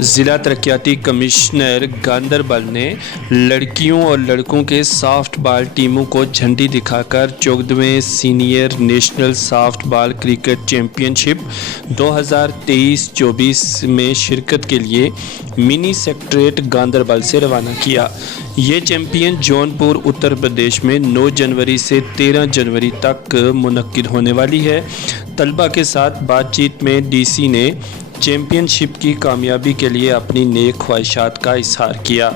ज़िला तरक्याती कमिश्नर गांदरबल ने लड़कियों और लड़कों के सॉफ्ट बॉल टीमों को झंडी दिखाकर 14वें senior national softball cricket championship 2023-24 में शिरकत के लिए मिनी सेक्रेटेरिएट गांदरबल से रवाना किया। ये चैंपियन जौनपुर उत्तर प्रदेश में 9 जनवरी से 13 जनवरी तक मुनक्किद होने वाली है। तलबा के साथ बातचीत में डीसी ने चैंपियनशिप की कामयाबी के लिए अपनी नेक ख्वाहिशात का इजहार किया।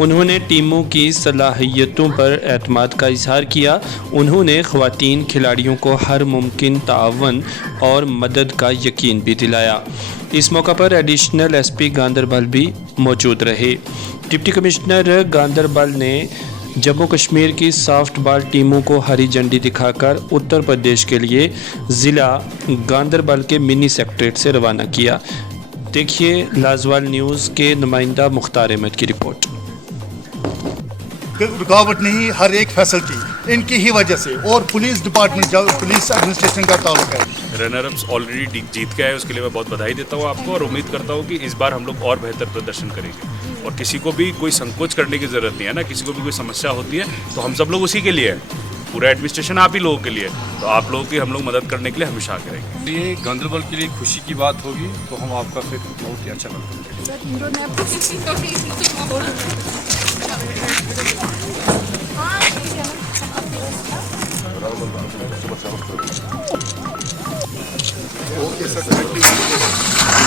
उन्होंने टीमों की सलाहियतों पर एतमाद का इजहार किया। उन्होंने ख़वातीन खिलाड़ियों को हर मुमकिन ताअवुन और मदद का यकीन भी दिलाया। इस मौका पर एडिशनल एसपी गांदरबल भी मौजूद रहे। डिप्टी कमिश्नर गांदरबल ने जम्मू कश्मीर की सॉफ्ट बॉल टीमों को हरी झंडी दिखाकर उत्तर प्रदेश के लिए ज़िला गांदरबल के मिनी सेक्रेटेरिएट से रवाना किया। देखिए लाजवाल न्यूज़ के नुमाइंदा मुख्तार अहमद की रिपोर्ट। रुकावट नहीं, हर एक फैसिलिटी इनकी ही वजह से, और पुलिस डिपार्टमेंट, पुलिस एडमिनिस्ट्रेशन का ताल्लुक है। रनर अप्स ऑलरेडी जीत के आए, उसके लिए मैं बहुत बधाई देता हूँ आपको, और उम्मीद करता हूँ कि इस बार हम लोग और बेहतर प्रदर्शन करेंगे। और किसी को भी कोई संकोच करने की ज़रूरत नहीं है ना, किसी को भी कोई समस्या होती है तो हम सब लोग उसी के लिए हैं, पूरा एडमिनिस्ट्रेशन आप ही लोगों के लिए, तो आप लोगों की हम लोग मदद करने के लिए हमेशा करेंगे। ये गांदरबल के लिए खुशी की बात होगी तो हम आपका फिर बहुत ही अच्छा ओके सर, थैंक यू।